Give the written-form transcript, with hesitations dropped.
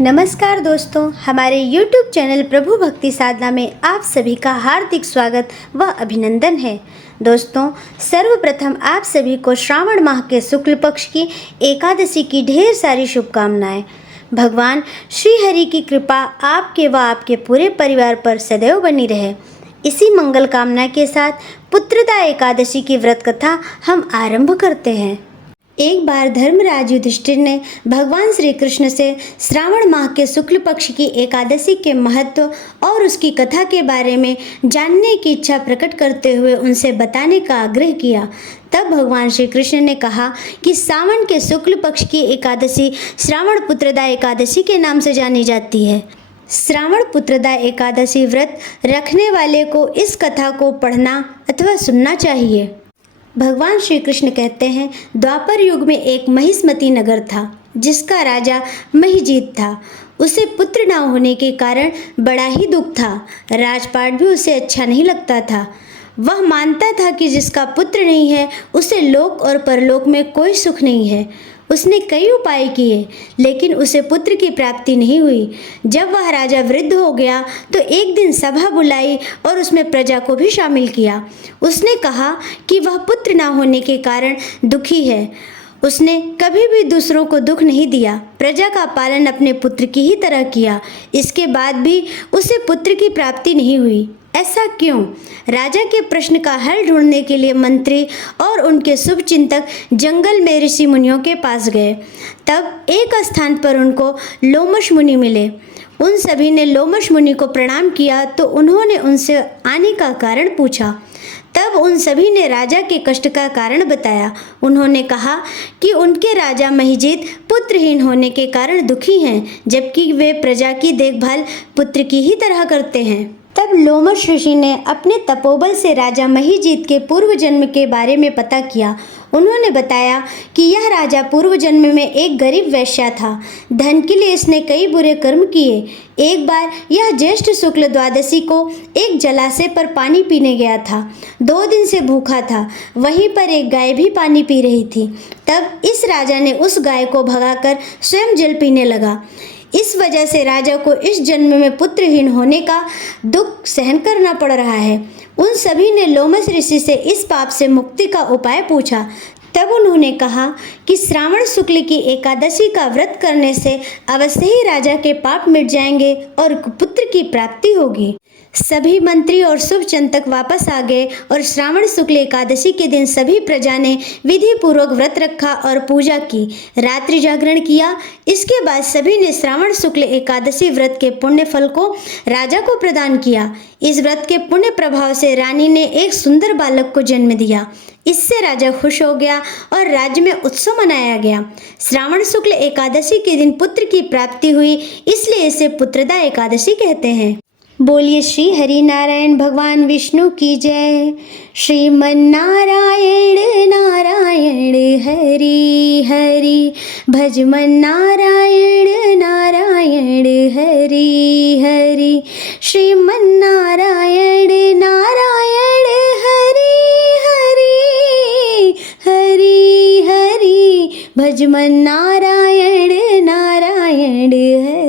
नमस्कार दोस्तों, हमारे YouTube चैनल प्रभु भक्ति साधना में आप सभी का हार्दिक स्वागत व अभिनंदन है। दोस्तों, सर्वप्रथम आप सभी को श्रावण माह के शुक्ल पक्ष की एकादशी की ढेर सारी शुभकामनाएं। भगवान श्री हरि की कृपा आपके व आपके पूरे परिवार पर सदैव बनी रहे। इसी मंगल कामना के साथ पुत्रदा एकादशी की व्रत कथा हम आरंभ करते हैं। एक बार धर्मराज युधिष्ठिर ने भगवान श्री कृष्ण से श्रावण माह के शुक्ल पक्ष की एकादशी के महत्व और उसकी कथा के बारे में जानने की इच्छा प्रकट करते हुए उनसे बताने का आग्रह किया। तब भगवान श्री कृष्ण ने कहा कि सावन के शुक्ल पक्ष की एकादशी श्रावण पुत्रदा एकादशी के नाम से जानी जाती है। श्रावण पुत्रदा एकादशी व्रत रखने वाले को इस कथा को पढ़ना अथवा सुनना चाहिए। भगवान श्री कृष्ण कहते हैं, द्वापर युग में एक महिष्मती नगर था जिसका राजा महिजीत था। उसे पुत्र न होने के कारण बड़ा ही दुख था। राजपाट भी उसे अच्छा नहीं लगता था। वह मानता था कि जिसका पुत्र नहीं है उसे लोक और परलोक में कोई सुख नहीं है। उसने कई उपाय किए लेकिन उसे पुत्र की प्राप्ति नहीं हुई। जब वह राजा वृद्ध हो गया तो एक दिन सभा बुलाई और उसमें प्रजा को भी शामिल किया। उसने कहा कि वह पुत्र न होने के कारण दुखी है। उसने कभी भी दूसरों को दुख नहीं दिया। प्रजा का पालन अपने पुत्र की ही तरह किया। इसके बाद भी उसे पुत्र की प्राप्ति नहीं हुई। ऐसा क्यों? राजा के प्रश्न का हल ढूंढने के लिए मंत्री और उनके शुभ चिंतक जंगल में ऋषि मुनियों के पास गए। तब एक स्थान पर उनको लोमश मुनि मिले। उन सभी ने लोमश मुनि को प्रणाम किया तो उन्होंने उनसे आने का कारण पूछा। तब उन सभी ने राजा के कष्ट का कारण बताया। उन्होंने कहा कि उनके राजा महिजीत पुत्रहीन होने के कारण दुखी हैं, जबकि वे प्रजा की देखभाल पुत्र की ही तरह करते हैं। तब लोमश ऋषि ने अपने तपोबल से राजा महिजीत के पूर्व जन्म के बारे में पता किया। उन्होंने बताया कि यह राजा पूर्व जन्म में एक गरीब वैश्या था। धन के लिए इसने कई बुरे कर्म किए। एक बार यह ज्येष्ठ शुक्ल द्वादशी को एक जलाशय पर पानी पीने गया था। 2 दिन से भूखा था। वहीं पर एक गाय भी पानी पी रही थी। तब इस राजा ने उस गाय को भगाकर स्वयं जल पीने लगा। इस वजह से राजा को इस जन्म में पुत्रहीन होने का दुख सहन करना पड़ रहा है। उन सभी ने लोमश ऋषि से इस पाप से मुक्ति का उपाय पूछा। तब उन्होंने कहा कि श्रावण शुक्ल की एकादशी का व्रत करने से अवश्य ही राजा के पाप मिट जाएंगे और पुत्र की प्राप्ति होगी। सभी मंत्री और शुभ चिंतक वापस आ गए और श्रावण शुक्ल एकादशी के दिन सभी प्रजा ने विधि पूर्वक व्रत रखा और पूजा की, रात्रि जागरण किया। इसके बाद सभी ने श्रावण शुक्ल एकादशी व्रत के पुण्य फल को राजा को प्रदान किया। इस व्रत के पुण्य प्रभाव से रानी ने एक सुंदर बालक को जन्म दिया। इससे राजा खुश हो गया और राज्य में उत्सव मनाया गया। श्रावण शुक्ल एकादशी के दिन पुत्र की प्राप्ति हुई, इसलिए इसे पुत्रदा एकादशी कहते हैं। बोलिए श्री हरि नारायण भगवान विष्णु की जय। श्रीमन नारायण नारायण हरि हरि, भजमन नारायण नारायण हरि हरि। श्रीमन नारायण नारायण हरि हरि, हरि हरि, भजमन नारायण नारायण हरि।